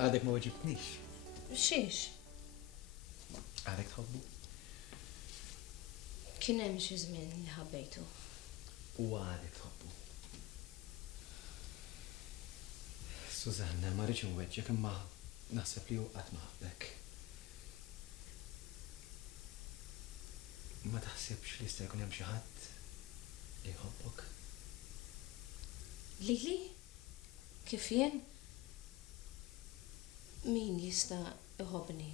Għadek ma weġibtnix. Xiex? Għadek tħobbu? Kien hemm xi żmien li ħabbejtu. U għadek tħobbu. Susanna, ma rridx nweġġek imma naħseb li hu qatt ma ħabbek. Ma taħsibx li jista' jkun hemm xi ħadd li jħobbok? Lili? Kif jien? Min jista' iħobbni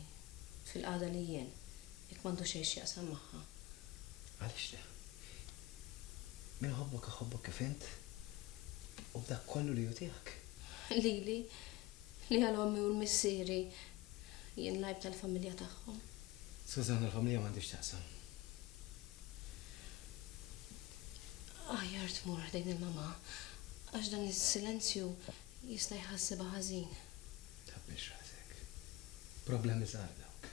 fil-qagħda li jien jekk m'għandu xejn x'jaqsam magħha? Għaliex le? Min iħobbok iħobbok kif int u b'dak kollu li jutiegħek. Lili li għal-ommi u l-missieri jien lajb tal-familja tagħhom. Susanna, l-familja m'għandix taqsam. Aħjar tmur dejn il-mama għax dan is-silenzju jista' jħassibha ħażin. Tabbix rasek. Problemi żgħar dawk.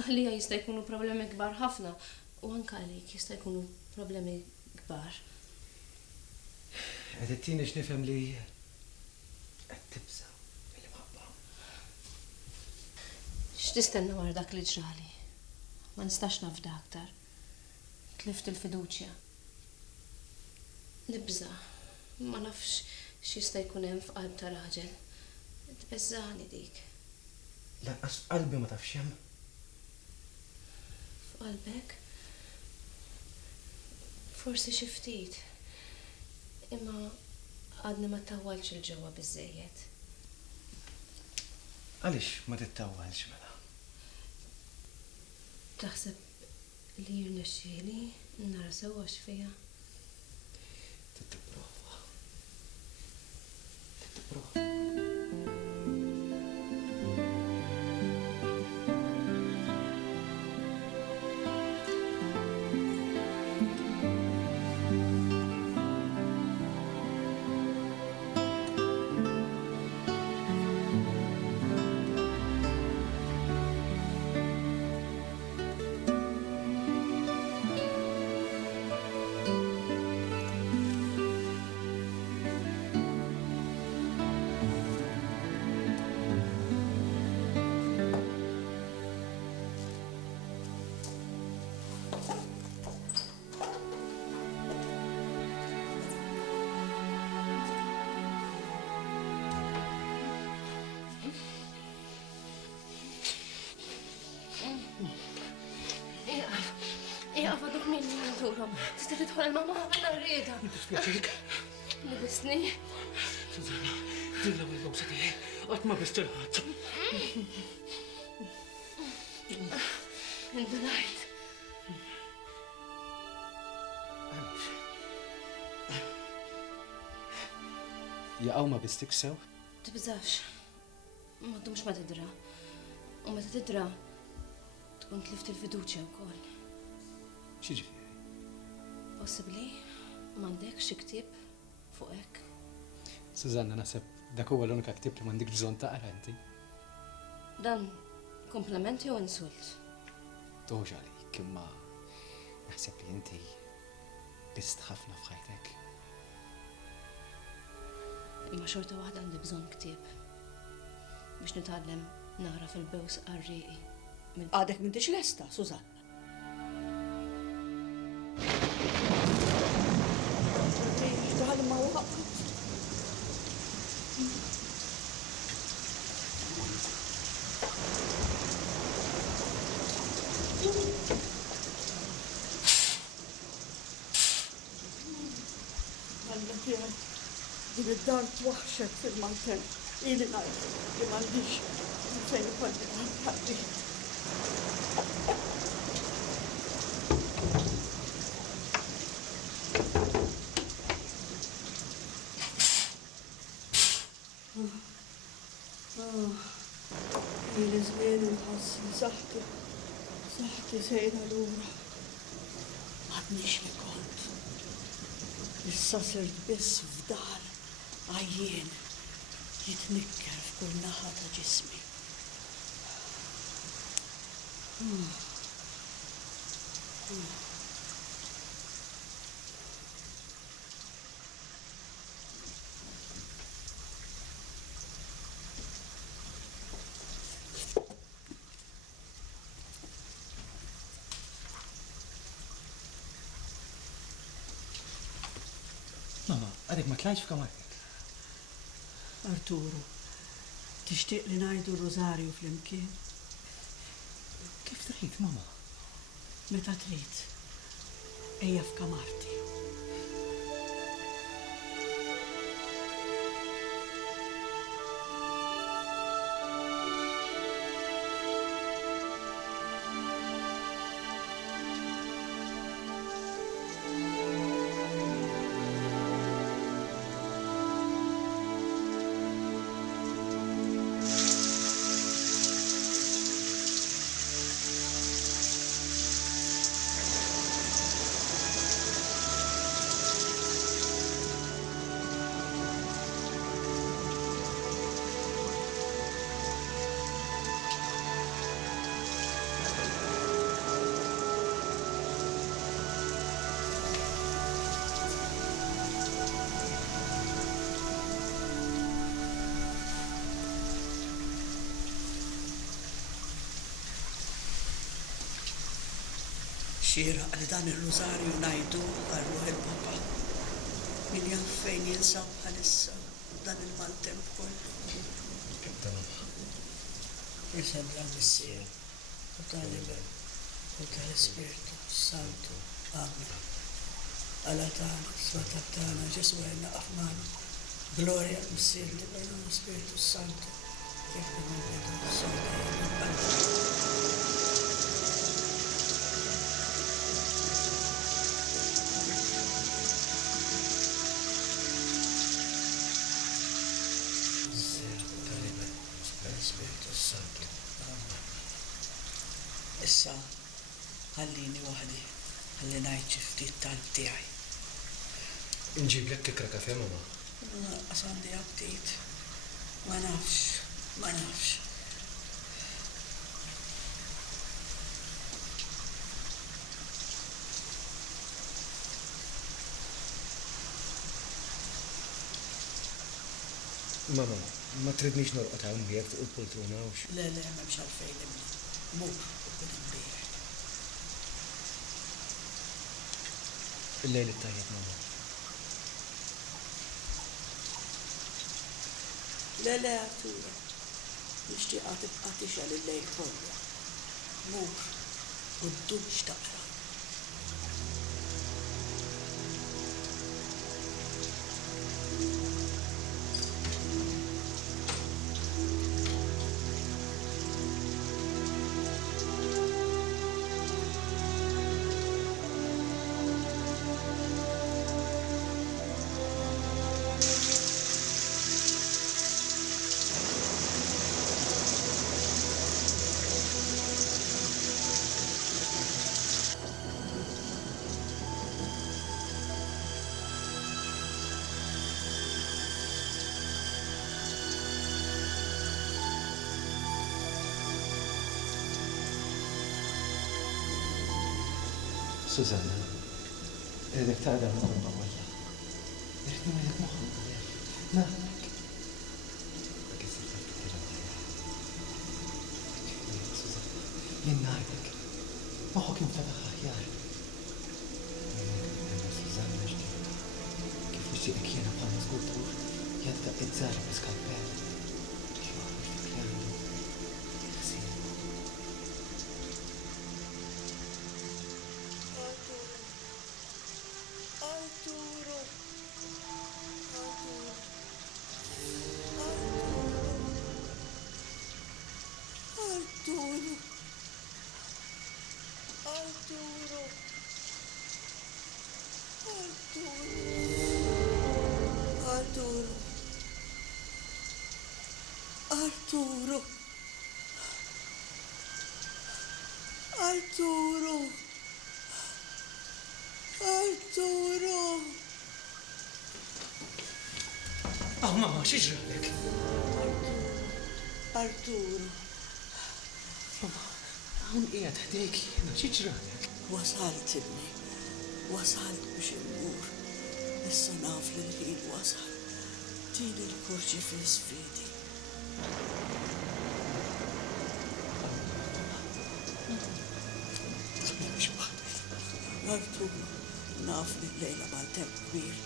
Għalija jista' jkunu problemi kbar ħafna u anke għalik jista' jkunu problemi kbar. Qed ittini x'nifhem li qed tibża mill-imħabba. X'tistenna wara dak li ġrali? Ma nistax nafda aktar. Tlift il-fiduċja. Nibża, ma nafx x'jista' jkun hemm f'qalb ta' raġel. Tbeżżani dik. Lanqas f'qalbi ma tafx hemm. F'qalbek? Forsi xi ftit. Imma għadni ma ttawwalx il-ġewwa biżżejjed. Għaliex ma tittawwalx mela? Taħseb li jirnexxieli nara sewwa x'fiha? Titprova. Titprova. Iqaf għaduk minni għandurhom. Tista' tidħol il-mama għandha rrieda. Dispjaċik? Libisni. Susanna, dilla bil-bowsa tiegħi qatt ma bist il-ħadd. Indunajt. Għaliex? Jaqgħu ma bistik sew? Tibżax. M'għadhomx ma tidra. U meta tidra tkun tlift il-fiduċja wkoll. X'jiġifieri? Possibbli m'għandek xi ktieb fuq hekk. Susanna, naħseb dak huwa l-unika ktieb li m'għandek bżonn taqra inti. Dan kompliment jew insult? Tuħux għalik, imma naħseb li inti bist ħafna f'ħajtek. Imma xorta waħda għandi bżonn ktieb biex nitgħallem nara fil-bews qarrieqi. Għadek m'intix lesta, Susanna. Ma waqt. Għalla tiegħi din id-dar twaħxet fil-manten. Ili ngħid li m'għandix fejn ikolli ħaddi. Ili żmien inħass li saħħti sejna lura. M'għadniex li kont. Issa sirt biss f'dar għajjien jitnikker f'kull naħa ta' ġismi. Għed ma tlajx f'kamartek. Arturo, tixtieq li ngħidu r-Rożarju flimkien? Kif trid, mama? Meta trid. Ejja f'kamarti. Xieraq li dan ir-Rożarju ngħidu għal ruħ il-papa. Min jaf fejn jinsab bħalissa dan il-maltemp kollu. Jisabla missier, u tal-Iben, u tal-Ispiritu Santu. Amen. Alla tagħna, s-swatat tagħna, Ġesu għenna aħmana. Gloria missier l-Iben u l-Ispiritu Santu. Kif nimmedu s-sota Issa, ħallini waħdi, ħalli ngħid xi ftit talb tiegħi. Nġiblek kikra kafe, mama. Naqqas għandi aptit. Ma nafx. Mama, ma tridniex norqod hawn miegħek fuq il-poltruna u Le, m'hemmx għalfejn imma. Mhux ukoll imbieħ. il-lejl it-tajjeb, mama. Le, Arturo. Nixtieq tibqa' tixgħel il-lejl kollha. Mhux u ddux taqra. Susanna, irridek taqda l-għomba walla. Irrid nimmelek moħħok. Naħmek. Ma kisir tafkira Susanna, jien naħdek. Moħħok jinfetaħ aħjar. Susanna, kif nixtieqek jiena bħal żgurtur jadda id-żara b'iskalpell. Arturo! Mama, xieġralek? Arturo! Mama, għan qiegħed ħdejk jiena, xieġralek? Wasalt ibni, wasalt biex immur. Issa naf li l-ħin wasal. Tini l-kurċi fil-sfidi. Arturo, naf li l-lejla mal-temp kbir.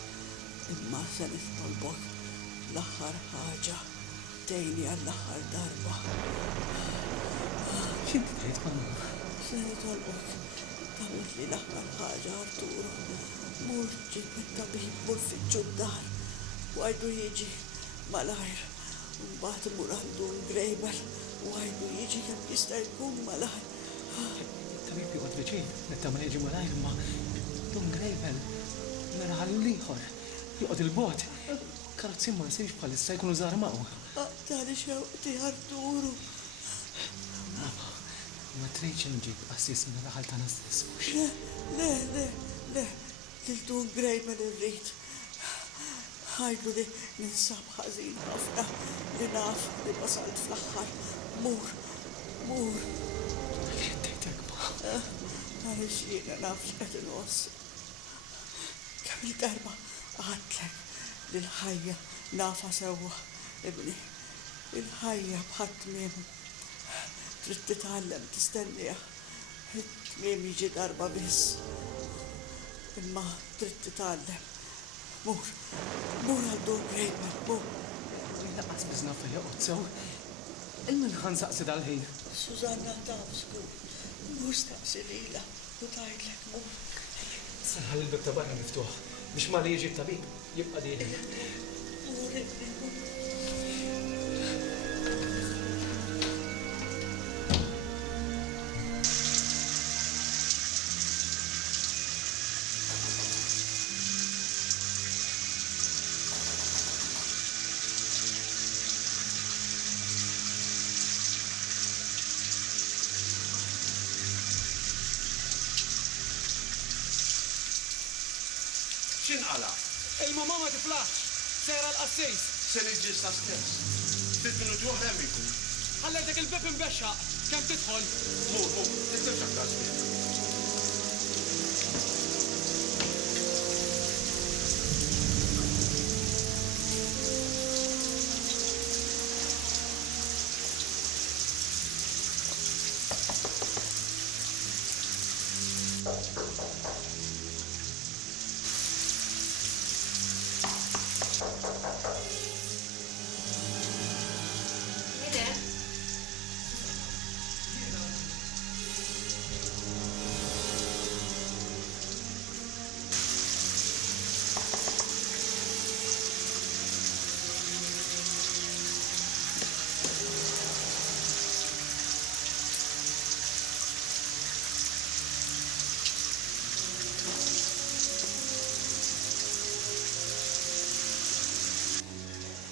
imma se nitolbok l-aħħar ħaġa tgħinni għall-aħħar darba. X'inti tgħid mamma? Se nitolbok tagħmel li l-aħħar ħaġa Arturo. Mur ġib it-tabib mur fitxu d-dar u għajdu jiġi malajr. Mbagħad imur għandu Grejbel u għajdu jiġi kemm jista' jkun malajr. Tabib joqgħod viċin, nittama' jiġi malajr imma Don Grejbel mera ħallu l-ieħor joqgħod il-bogħod. Karozzi ma nsirx bħalissa jkunu żgħar maqwa. Tani xewqti Arturo. Ma tridx nġib assis minn raħal tagħna stess mhux. Le, lil Don Grejbel irrid. Ħajdu li ninsab ħażin ħafna li naf li wasalt fl-aħħar. Mur. X'tejtek ma? Għaliex jiena naf x'qed inwass. Kemm il-darba għadlek li l-ħajja nafa sewwa, ibni. Il-ħajja bħat-tmiem trid titgħallem tistennija. It-tmiem jiġi darba biss. Imma trid titgħallem. Mur għal Don Grejbel, mur. Laqqas biżna fejja qodsew. Il-min ħansaqsi dal-ħin. Susanna taf skur. Mur staqsi lila u tgħidlek mur. Sanħalli l-bib ta' barra miftuħ biex ma li jiġi t-tabib jibqa' dejjem. Mur ibni mur. X'inqala? Il-mama ma tiflaħx, sejra l-qassis. Se niġġista stess. 3 minuti oħra hemm ikun. Ħallejtek il-bib imbexxaq, kemm tidħol? Mur, tittilx aktar żmien.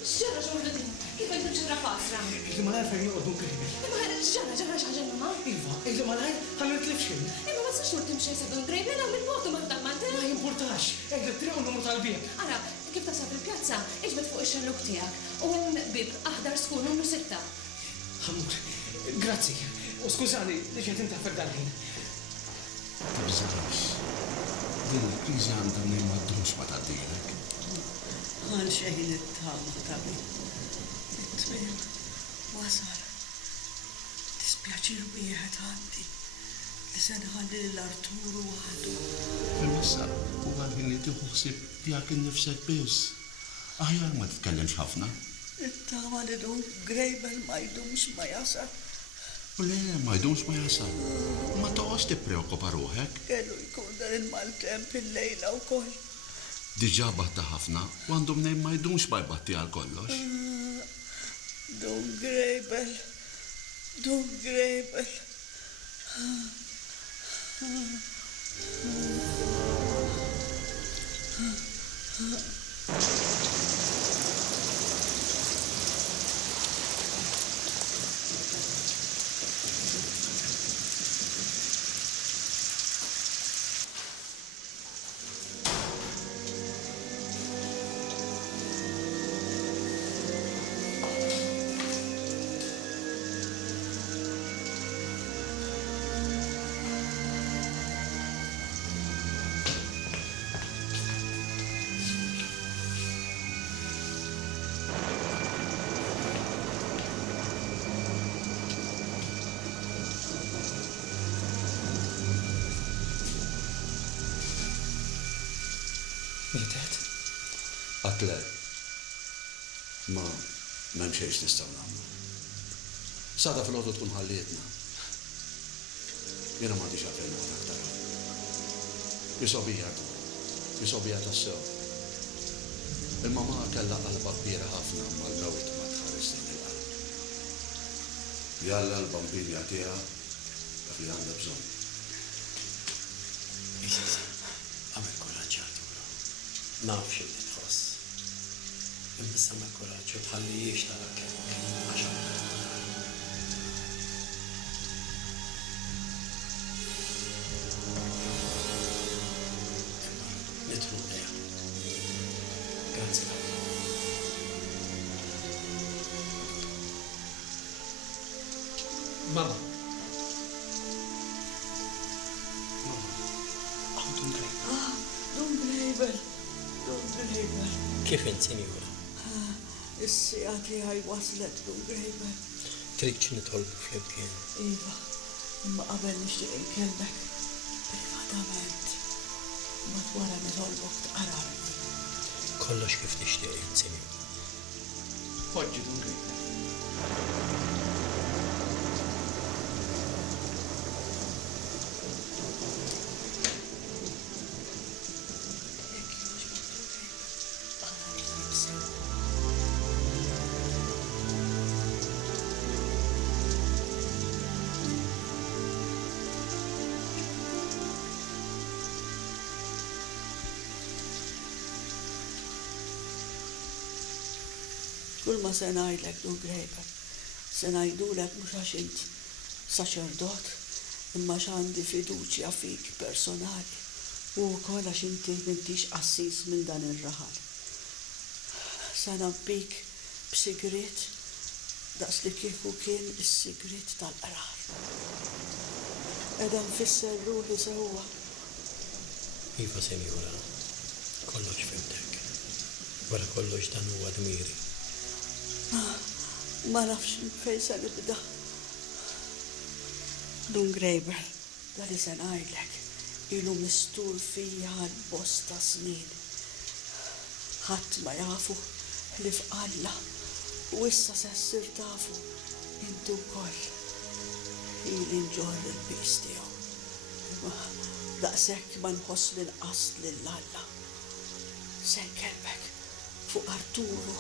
X'ġara ġurdu din? Kif qed nimxi fasra? Illi ma nafx fejn joqgħod Don Grejbel. Imma ġara xi ħaġa ma? Iva, illi ma nafx ħallu nitlif xejn. Imma ma tistax tmur timxi sa Don Grejbel hawn il-bogħdu ma f'dammanti. Ma jimpurtax, hekk it-triq u n-numru tal-bib. Ara, kif tasab il-pjazza, iġbed fuq ix-xelluk tiegħek u hemm bib aħdar skun numru 6. Ħamur, grazzi. U skużani li qed intaffer dal-ħin. Tibżax. Din il-kriżi għandha minn ma ddumx ma tgħaddilek. Għal xejn it-tama tabib. It-tmiem wasal. Dispjaċir wieħed għandi li se nħalli l-Arturu waħdu. Femissa, u għalħin li tieħu ħsieb tiegħek innifsek biss. Aħjar ma titkellimx ħafna. It-tama li Don Grejbel ma jdumx ma jasal. U le, ma jdumx ma jasal. Ma toqgħodx tippreokkupa ruħek. Kellu jkun dan il-maltemp il-lejla wkoll. Diġà batta ħafna u għandhom nejn ma jdumx ma jbatti għal kollox. Don Grejbel. Ma memxiex nistaw namlu. Sada fil-ħodu tkun ħallietna. Jena ma diċa fejn għan aktar. Jisobija tassew. Il-mama kella qalba kbira ħafna mal-mewt ma tħares din il-qalb. Jalla l-bambin jagħtiha dak li għandha bżonn. Għamil kuraġġ Arturo. Naf x'inhi tħoss. Imma sama kuraġġ u tħallihiex tara kemm għaxar. Nidħlu lejha. Grazzi ħafna. Mama. Mama. Għawdun grejba. Don Grebel. Kif int, Sinjura? Is-sija tiegħi waslet Don Grebel. Trid xi nitolbu flimkien. Iva, imma qabel nixtieq inkellmek privatament. Mbagħad wara nitolbok tqararni. Kollox kif tixtieq int, Sinjura. Poġġi dun grejba. Kull ma se ngħidlek Don Grebel, se ngħidulek mhux għax int saċerdot, imma x'għandi fiduċja fik personali u wkoll għax inti m'intix qassis minn dan ir-raħal. Se nabbik b'sigriet daqs li kieku kien is-sigriet tal-qrar. Qiegħda nfisser ruħi sewwa. Iva, Sinjura, kollox fimtek. Wara kollox dan huwa dmiri. Ma nafx fejn se nibda. Don Grebel, dan li se ngħidlek ilu mistur fija għal bosta snin. Ħadd ma jafu li f'Alla u issa se ssir tafu intu wkoll. Ili nġorr il-biż tiegħu. Daqshekk ma nħoss l-inqas lil Alla. Se nkellmek fuq Arturo.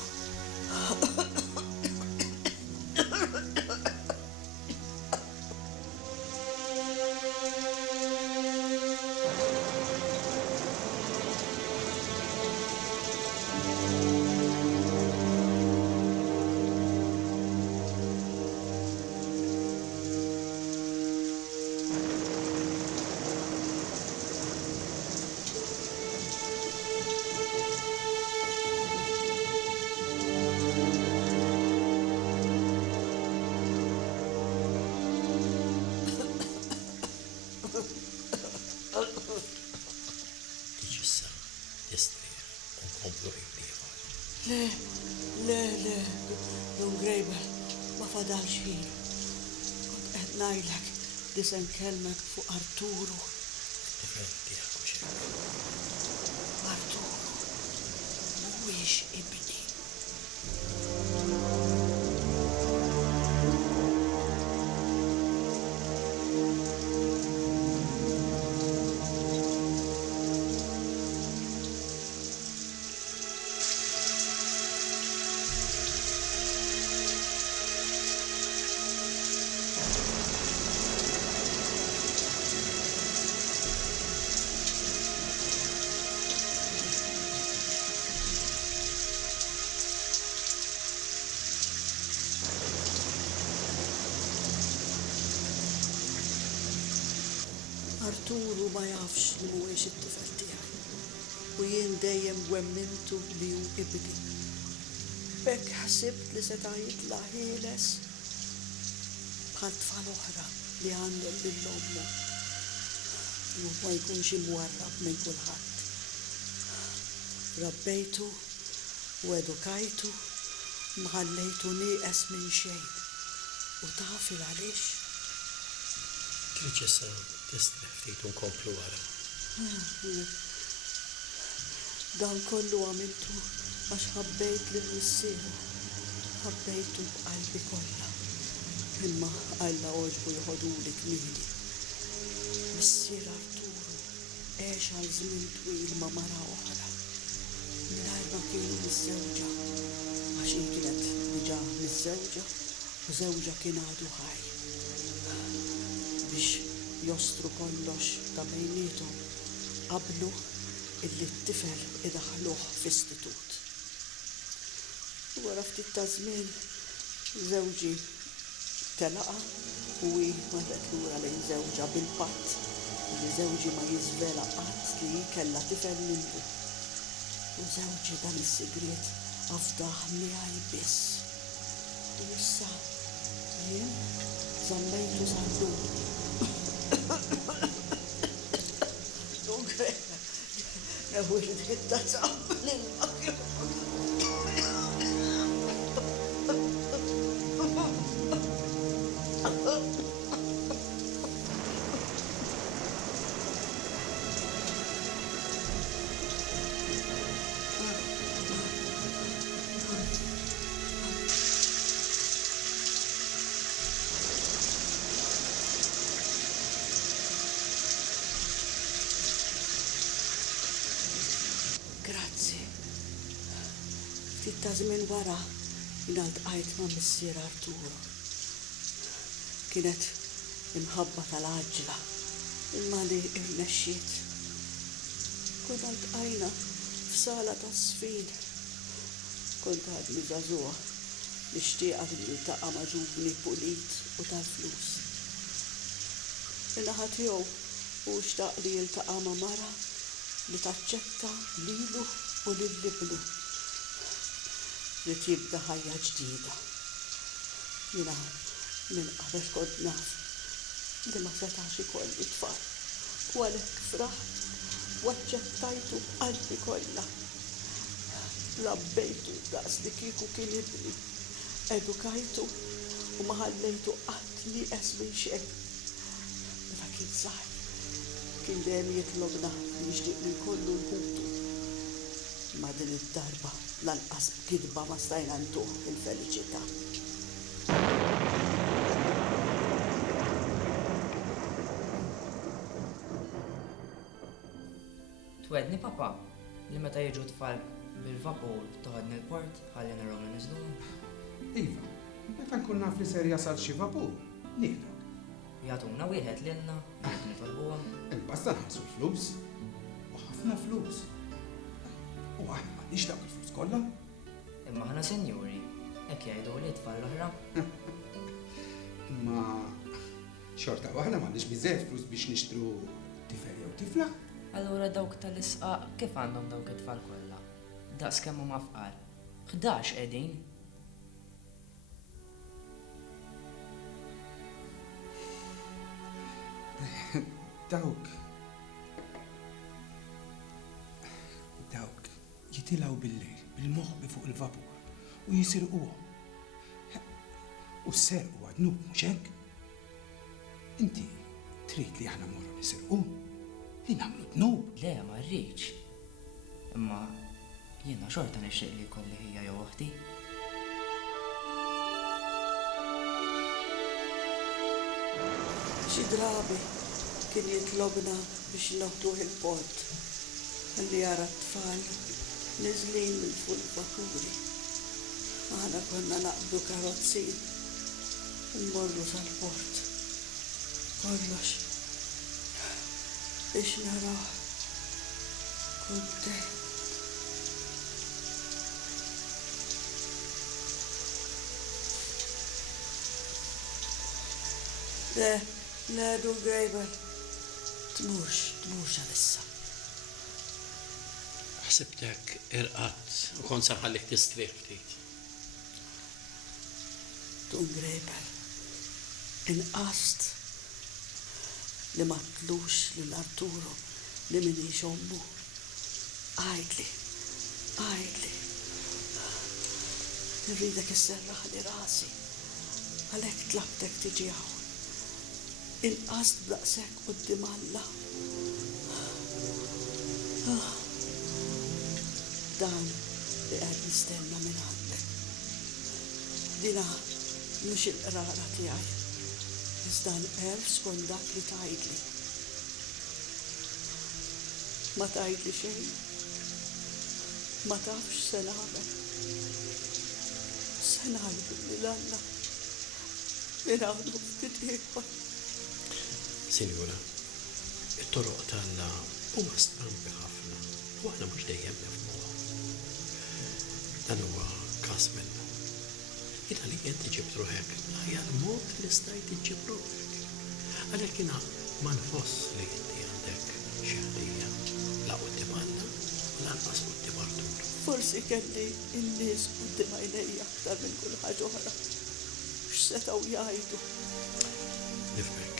Tiġissa, tistrieħ, unkomplu ħibliħor. Le, Don Grebel, ma fadalx ħin. Kont qed ngħidlek li se nkellmek fuq Arturo. Tifel tiegħek u xejn. Arturo mhuwiex ibni. Arturo ma jafx li mhuwiex it-tifel tiegħi u jien dejjem wemmintu li hu ibni. B'hekk ħsibt li seta' jitla' ħieles bħal tfal oħra li għandhom lill-ommu u ma jkunx imwarrab minn kulħadd. Rabbejtu u edukajtu ma ħallejtu nieqes minn xejn u taf għaliex. Tiġissa, tistrieħ ftit unkomplu wara. Dan kollu għamiltu għax ħabbejt li l-missieru. ħabbejtu b'qalbi kollha. Imma Alla oġbu jħoduli kmieni. Missier Arturo għex għal żmien twil ma' mara oħra. Mingħajr ma kienu miżżewġa għax hi kienet diġà miżżewġa u żewġa kien għadu ħaj. Biex jostru kollox ta' bejniethom qablu illi t-tifel idaħħluh f'istitut. Wara ftit ta' żmien żewġi telaqa u hi marret lura lejn żewġa bil-patt li żewġi ma jiżvela qatt li hi kellha tifel minnu. U żewġi dan is-sigriet afdaħ miegħi biss. U issa jien żammejtu sal-lum. Dunque, neħuġ dik taqbel Grazzi. Ftit ta' żmien wara ingħaltqajt ma' Missier Arturo. Kienet imħabba tal-għaġla imma li irnexxiet. Konna ltqajna f'sala tas-sfin. Kont għadni żagħżugħa nixtieqa li niltaqa' ma' ġuvni pulit u tal-flus. Il-naħa tiegħu hu xtaq li jiltaqa' ma' mara li taċċetta lilu u lill-ibnu li tibda ħajja ġdida. Jiena minn qabel kont naf li ma setax ikolli tfal u għalhekk fraħt u aċċettajtu b'qalbi kollha. Rabbejtu daqs li kieku kien ibni, edukajtu u ma ħallejtu qatt nieqes minn xejn. Meta kien żgħir kien dejjem jitlobna li jixtieq li jkollu l-ħutu. Ma din id-darba lanqas b'kidba ma stajna ntuh il-feliċità. Twedni papa li meta jiġu tfal bil-vapur toħodni l-port ħalli naraw li niżluhom. Iva, meta nkun naf li ser jasal xi vapur, nieħdu. Jagħtuna wieħed lilna jekk nitolbuhom. Basta nħallsu l-flus. U ħafna flus. U aħna m'għandniex dawk il-flus kollha. Imma aħna senjuri, hekk jgħidu li tfal l-oħra. Imma xorta waħda m'għandniex biżejjed flus biex nixtru tifel jew tifla. Allura dawk tal-isqaq kif għandhom dawk it-tfal kollha? Daqs kemm huma fqar. 11 qegħdin. Dawk jitilgħu bil-lejl bil-moħħbi fuq il-vapur u jisirquhom. U s-serqu għadnub mhux hekk? Inti trid li aħna mmorru nisirqu? Li nagħmlu dnub? Le ma rridx. Imma jiena xorta nixtieq li jkolli hija jew uħti. Xi drabi kien jitlobna biex noħduh il-port ħalli jara t-tfal niżlin minn fuq il-vapuri. Aħna konna naqbdu karozzin u mmorru sal-port. Kollox biex naraw kuntent. Le, du Grejbel, tmux għalissa. Ħsibtek irqat u kont sarħallek tistrieħ ftit. Du Grejbel, inqast li ma tlux lil Arturo li minix ommu. Għajdli. Nirridek isserraħ li rasi, għalhekk tlabtek tiġi hawn. Inqast b'daqshekk quddiem Alla. Dan li qed nistenna minn għandek. Dina mhux il-qrara tiegħi. Iżda nqer skont dak li tgħidli. Ma tgħidli xejn. Ma tafx se nagħmel. Se ngħidu lil Alla li nagħmlu ftit ieħor. Sinjura, it-toroq tagħna huma strambi ħafna u aħna mhux dejjem nifhmuhom. Dan huwa każ minnu. Jiena li inti ġibtru hekk, hija l-mod li stajt iġibru hekk. Għalhekk jiena ma nħoss li inti għandek xi ħdejja la quddiem Alla u lanqas quddiem Arturo. Forsi kelli n-nies quddiem għajnejja aktar minn kull ħaġa oħra. X'setgħu jgħidu. Nifhmek,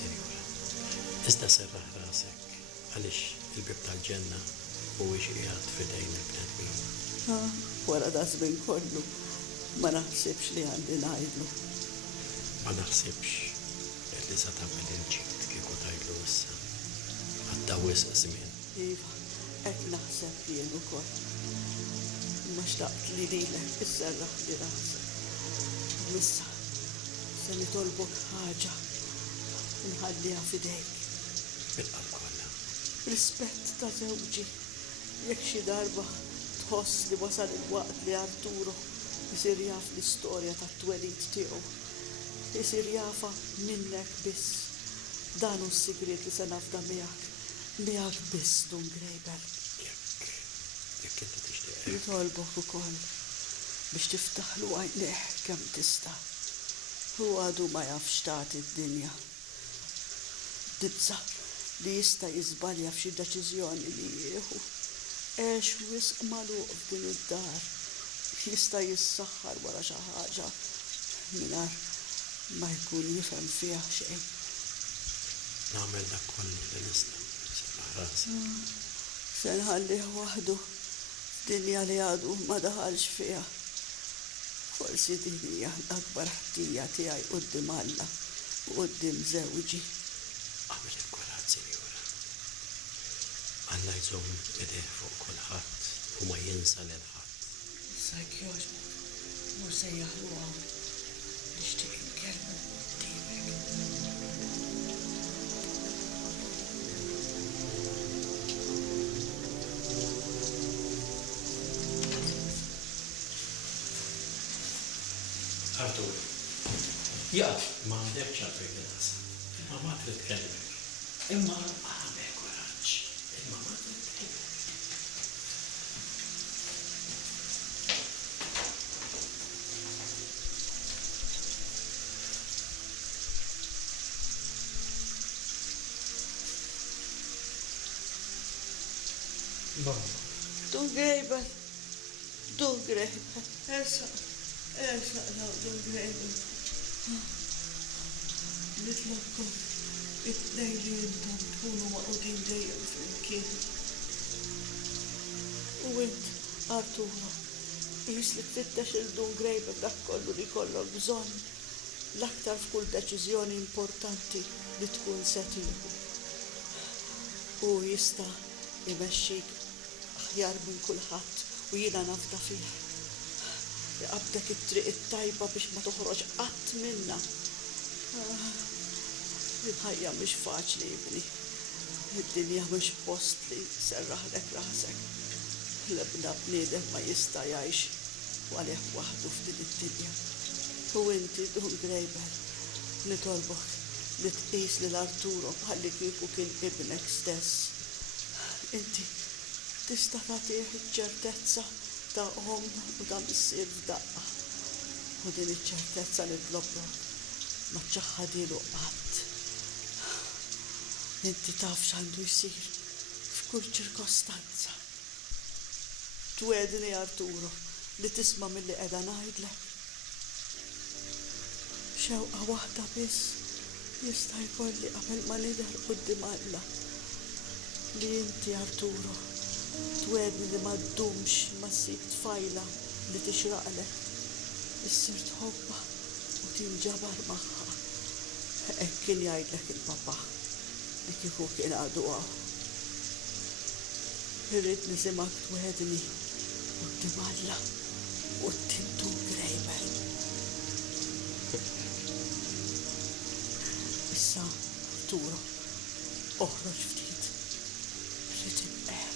Sinjura. Iżda serraħ rasek għaliex il-bib tal-ġenna mhuwiex qiegħed f'idejn il-bnedmin. Wara da żmien kollu ma naħsibx li għandi ngħidlu. Ma naħsibx li sa tagħmel il-ġid kieku tgħidlu issa. Għadda wisq żmien. Iva, qed naħseb jien ukoll. Ma xtaqt li lilek isserraħ li rasek. Issa se nitolbok ħaġa nħalliha f'idejk. Bil-qalb kollha. Rispett ta' żewġi. Jekk xi darba tħoss li wasal il-waqt li Arturo jisir jaf l-istorja tat-twelid tiegħu. Jisir jafa minnek biss. Dan hu s-sigriet li se nafda miegħek. Miegħek biss Dun Grejber. Jekk inti tixtieq. Nitolbok ukoll biex tiftaħlu għajnejh kemm tista'. Hu għadu ma jafx tagħti d-dinja. Dibża li jista' jiżbalja f'xi deċiżjoni li jieħu. Għex wisq magħluq f'din id-dar. Jista' jissaħħar wara xi ħaġa mingħajr ma jkun jifhem fiha xejn. Nagħmel dak kollu li nista' serraħ rasek. Se nħallih waħdu dinja li għadu ma daħalx fiha. Forsi din hija l-akbar ħtija tiegħi quddiem Alla u quddiem żewġi. Għamel il-kuraġġ, Sinjura. Alla jżomm idejh fuq kulħadd u ma jinsa lil ħadd. Sajk jogħġbok, mhux se jaħluha nixtieq inkellmu qudiemek. Artur, jaqf ma għandekx għalfejn nasa. Imma ma trid tkellmek. Imma għamel kuraġġ. Imma ma trid tkellmek. Dun Grejber. Dun Grejber. Esa, Dun Grejber. Nitlobkom it-tnejn li intom tkunu maqudin dejjem flimkien. U int, Arturo, qis li tfittex il-Dun Grejber dak kollu li kollok bżonn l-aktar f'kull deċiżjoni importanti li tkun se tieħu. U jista' jmexxik aħjar minn kulħadd u jiena nafda fih. Jaqbdek it-triq it-tajba biex ma toħroġ qatt minnha. Il-ħajja mhix faċli ibni. Id-dinja mhux post li serraħlek rasek. L-ebda bniedem ma jista' jgħix għalih waħdu f'din id-dinja. U inti Dun Grejber, nitolbok li tqis lil Arturo bħalli kieku kien ibnek stess. Inti tista' tagħtih iċ-ċertezza ta' u ta' missier f'daqqa. U din iċ-ċertezza li tloblok ma ċaħħadilu qatt. Inti taf x'għandu jsir f'kull ċirkostanza. Twedni Arturo li tisma' milli qiegħda ngħidlek. Xewqa waħda biss jista' jkolli qabel ma nidher quddiem Alla li inti Arturo twedni li ma ddumx ma ssib tfajla li tixraqlek. Issir tħobba u tinġabar magħha. Hekk kien jgħidlek il-papà li kieku kien għadu għaw. Irrid nisimgħek twedni quddiem Alla u Dun Grejber. Issa, Arturo, oħroġ ftit. Rrid inqer.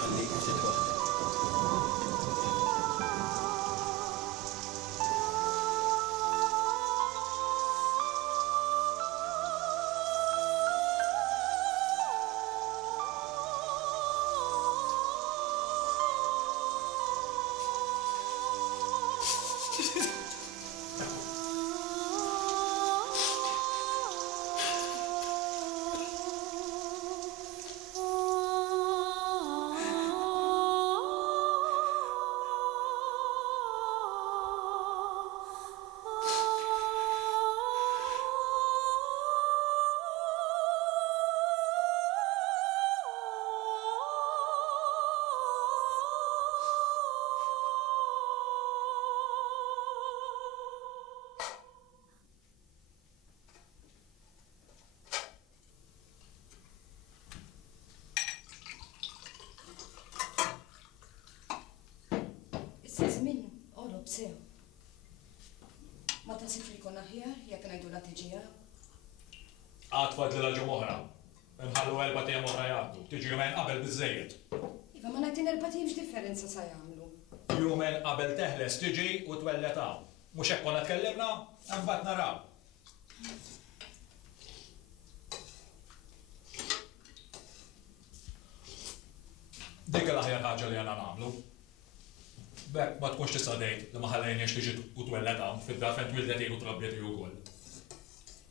Ħallik ftit waħda. Issa żmien qorob sew. Ma tasib li jkun aħjar jekk ngħidu la tiġija. Għad fadlila ġo moħra. Nħallu 4 tiem oħra jgħaddu. Tiġi jumejn qabel biżejjed. Iva ma ngħidin 4 tiem x'differenza sa jagħmlu. Jumejn qabel teħles tiġi u twellet hawn. Mhux hekk konna tkellimna, mbagħad naraw. Dik l-aħjar ħaġa li għandna nagħmlu. Bekk ma tkunx tista' tgħid li ma ħallejniex tiġi u twellet hawn fid-dar fejn twildet u trabbiet wkoll.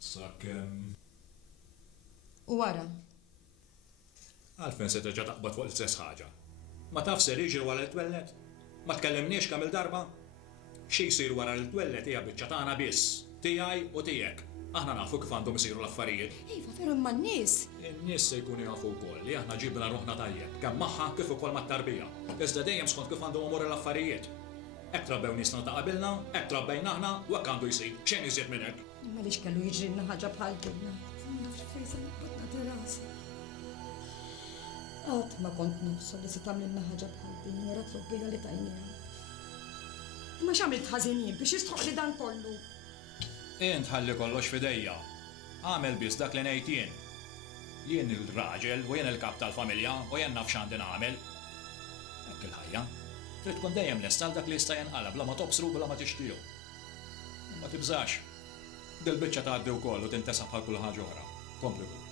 Sakemm U wara? għalfejn se terġa' taqbad fuq l-istess ħaġa. Ma taf ser jiġri wara l-twellet? Ma tkellimniex kemm il-darba? Xi jsir wara l-twellet hija biċċa tagħna biss, tiegħi u tiegħek. Aħna nafu kif għandhom isiru l-affarijiet. Iva, veru imma n-nies. In-nies se jkunu jafu wkoll li aħna ġibna ruħna tajjeb, kemm magħha kif ukoll mat-tarbija. Iżda dejjem skont kif għandhom imur l-affarijiet. Hekk trabbew niesna ta' qabilna, hekk trabbejna aħna u hekk għandu jsir. Xejn iżjed minn hekk. Imma lix kellu jiġrilna ħaġa bħal dinna. Ma nafx fejn se nibbatna terasa. Qatt ma kont nofsu li se tagħmlilna ħaġa bħal din wara trobbija li tajniha. Imma x'għamilt ħażin biex jistħoq li dan kollu. Int ħalli kollox fidejja. Għamel biss dak li ngħid jien. Jien il-raġel u jien il-kap tal-familja u jien naf x'għandi nagħmel. Hekk il-ħajja. Trid tkun dejjem lesta dak li jista' jinqalab bla ma tobsru bla ma tixtiequ. Ma tibżax. Dil-biċċa tgħaddi wkoll u tintesa' bħal kull ħaġa oħra. Kompli kull.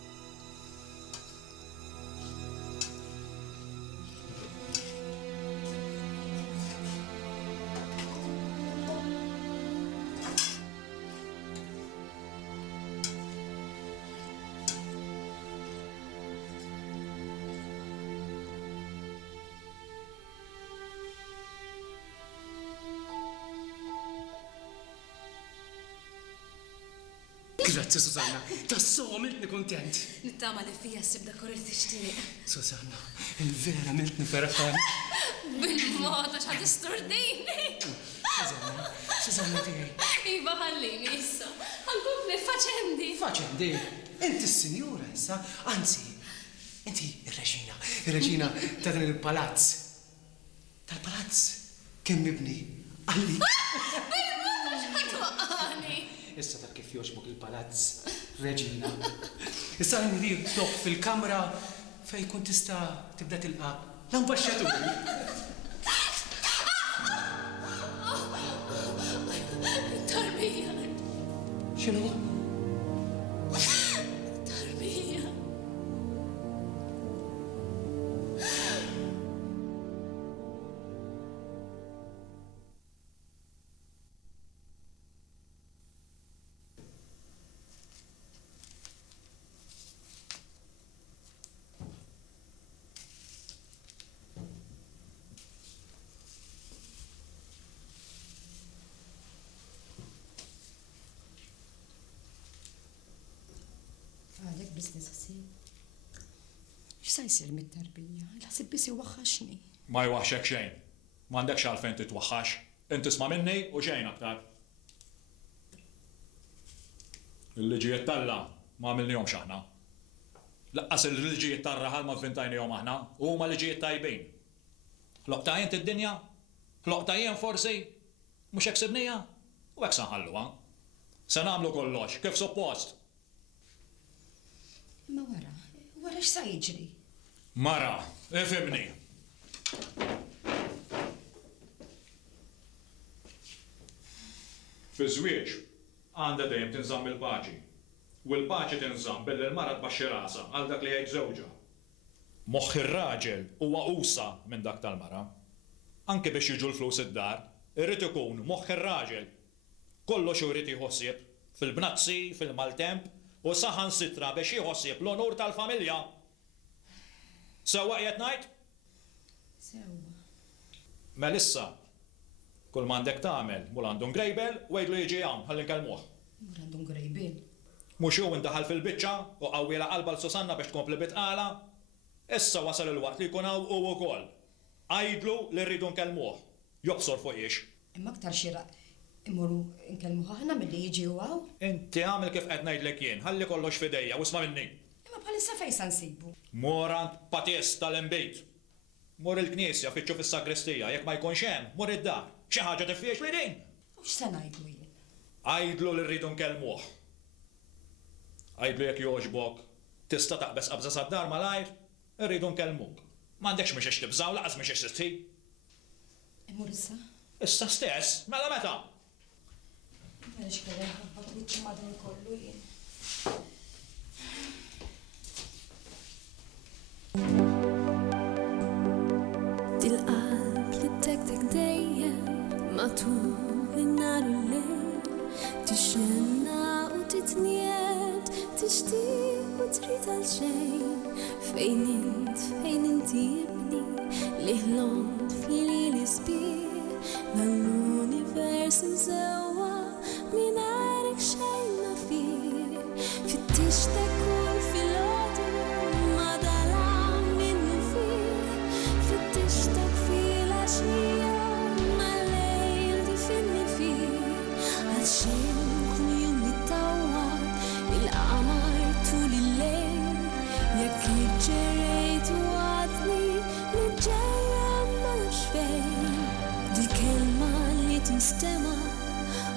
Grazzi, Susanna. Tassu għamiltni kontent. Nittama li fija s-sibda korri tixtieq. Susanna, il-vera għamiltni ferħan. Bil-mod għax ħad isturdini. Susanna tiegħi. Iva ħallini issa. Ħankompli faċendi. Faċendi, inti s-sinjura issa, anzi, inti ir-reġina. Ir-reġina ta' dan il-palazz. Tal-palazz kemm mibni għalli. Issa ta' kif joġbok il-palazz, reġina. Issa nrid tok fil-kamra fej kun tista' tibda tilqa' l-ambasċaturi. Tarbija. X'inhu? Tarbija. bl-istess ħsieb. X'sa jsir mit-tarbija? Il-ħsieb biss iwaħħaxni. Ma jwaħxek xejn. M'għandekx għalfejn titwaħħax. Inti isma' minni u xejn aktar. Il-liġijiet tal-la ma għamilnihomx aħna. Laqqas il-liġijiet tar-raħal ma vvintajnihom aħna u huma liġijiet tajbin. Ħloqta jien tid-dinja? Ħloqta jien forsi? Mhux hekk sibnija? U hekk se nħalluha. Se nagħmlu kollox kif suppost. Imma wara x'sa jiġri? Mara, ifhimni. Fi żwieġ għandha dejjem tinżamm il-paċi. U l-paċi tinżamm billi l-mara tbaxxi rasa għal dak li jgħid żewġha. Moħħ ir-raġel huwa qusa minn dak tal-mara. Anke biex jiġu l-flus id-dar, irrid ikun moħħ ir-raġel. Kollox irid jħossieb fil-bnazzi, fil-maltemp u saħansitra biex jħossieb l-onur tal-familja. Sewwa qiegħed ngħid? Sewwa. Melissa, kull m'għandek tagħmel mul għandhom grejbel u jgħidlu jiġi hawn ħalli nkellmuh. Mur għandhom grejbel. Mhux hu indaħal fil-biċċa u qawwiela qalba l Susanna biex tkompli bitqala. Issa wasal il-waqt li jkun hawn u wkoll. Għajdlu li rridu nkellmuh. Joqsor fuq ix. Imma aktar xieraq immorru nkellmuh aħna milli jiġi hawn. Inti għamel kif qed ngħidlek jien, ħalli kollox f'idejja u isma' minni. Imma bħalissa fejn se nsibu? Mor għand paties tal-imbejt. Mor il-knisja fitxu fis-sagristija, jekk ma jkunx hemm, mor id-dar. Xi ħaġa diffiċli din. U x'se ngħidlu jien? Għajdlu li rridu nkellmuh. Għajdlu jekk jogħġbok, tista' taqbes qabża sad-dar malajr, irridu nkellmuk. M'għandekx mhix tibżaw laqas mhix tistħi. Immur issa? Issa stess, mela meta? Għaliex kelli nħabbak wiċċi ma' din kollu jien. Dil-qalb li tek dejjem matul in-nar u l-lejl tixenna u titniet tixtieq u trid għal xejn fejn inti jibni li ħlont fil-lili sbieħ l-univers imżewwa mingħajrek xejn ma fih fittixtek kull filgħodu ma dalam minnu fih fittixtek fil-għaxija ma lejl tifinni fih għal xejn kull jum li tawwad il-qamar tul il-lejl jekk iġġerejt u għadni niġġejja ma nafx fejn dil-kelma li tinstema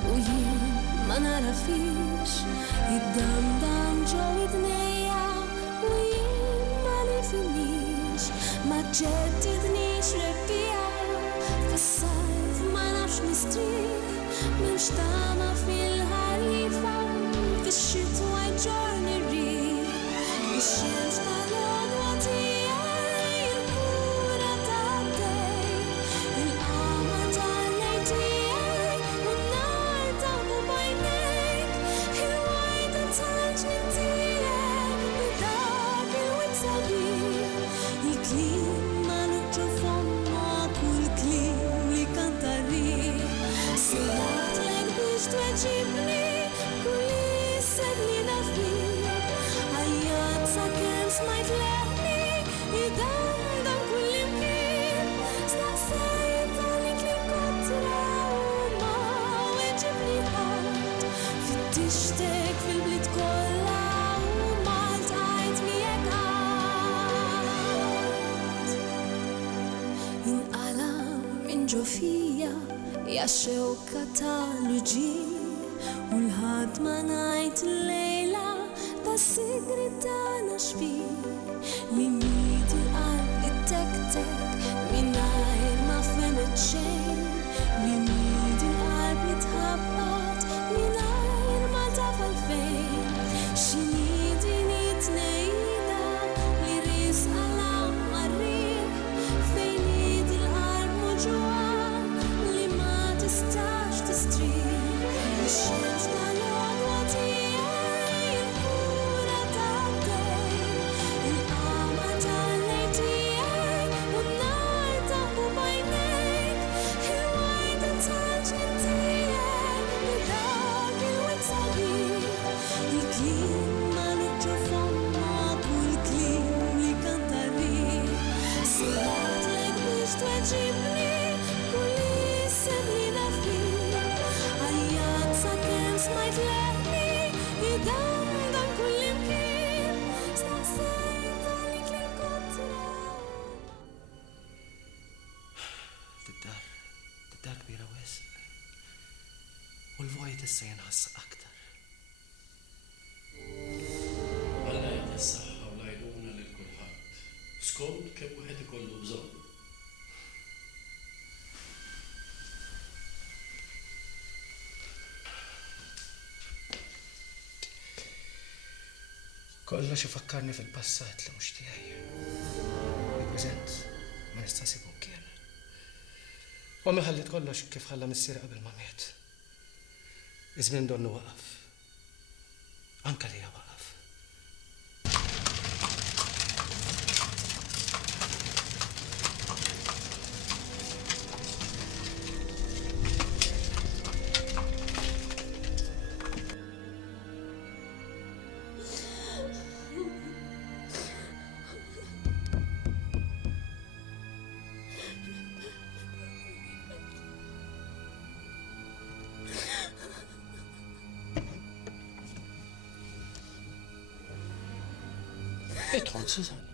u jien ma nara fix id-damdam ġew id-nejja u jien ma nifhimniex ma ġġeddidniex rebbija fis-sajf ma nafx nistrieħ m'hemmx tama fil-ħarifa fix-xitwa ġorni rriħ ix-xemx tal-għodwa tiegħi il-kura tad-dejn il-qamar tal-lejl tiegħi u n-nar taħbu bajnejk il-wajda tal-ġnien tiegħek u dak il-wied sabiħ il-kliem ma nuġġu f'ommok u l-kliem li kanta rriħ sejħatlek biex tweġibni kull isem li nafih għajjat sakemm smajt leħni id-damdam kull imkien staqsejt għalik li kontra u ma weġibni ħadd fittixtek fil-bliet kollha u ma ltqajt miegħek qatt. Inqala minn ġo fija jaxxewka tal-ġien u l-ħadd ma ngħid lejla tas-sigri tagħna xfih li miet il-qalb li tek-tek mingħajr ma femet xejn li miet il-qalb li tħabbat mingħajr ma taf għalfejn x'inhi din it-tnejda li risqa l-aqma rriħ fejn miet il-qalb muġuqa li ma tistax tistrieħ ix-xemx tal-għodwa tiegħi il-kura tad-dejn il-qamar tal-lejl tiegħi u n-nar taħbu bajnejk il-wajda tal l-vojt issa jenħass aktar. Alla jgħid is-saħħa u l-għajnuna lil kulħadd. Skont kemm wieħed ikollu bżonn. Kollox ifakkarni fil-passat li mhux tiegħi. Il-preżent ma nista' nsibhom kien. Ommi ħallit kollox kif ħalla missier qabel ma miet. Iż-żmien donnu waqaf. Anka li waqaf. Idħol, Susanna.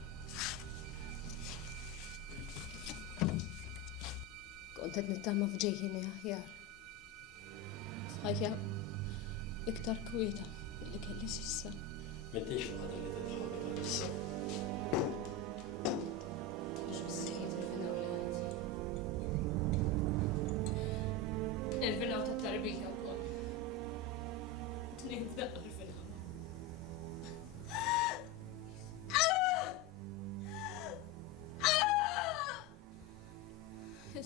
Kont qed nittama f'ġejjieni aħjar. F'ħajja iktar kwieta milli kelli s'issa. M'intix waħda li tidħol bħalissa. Mhux biżżejjed il-finaw tat-tarbija wkoll. Tnejn f'daqqa il-finaw.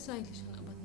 Sajli xanqabad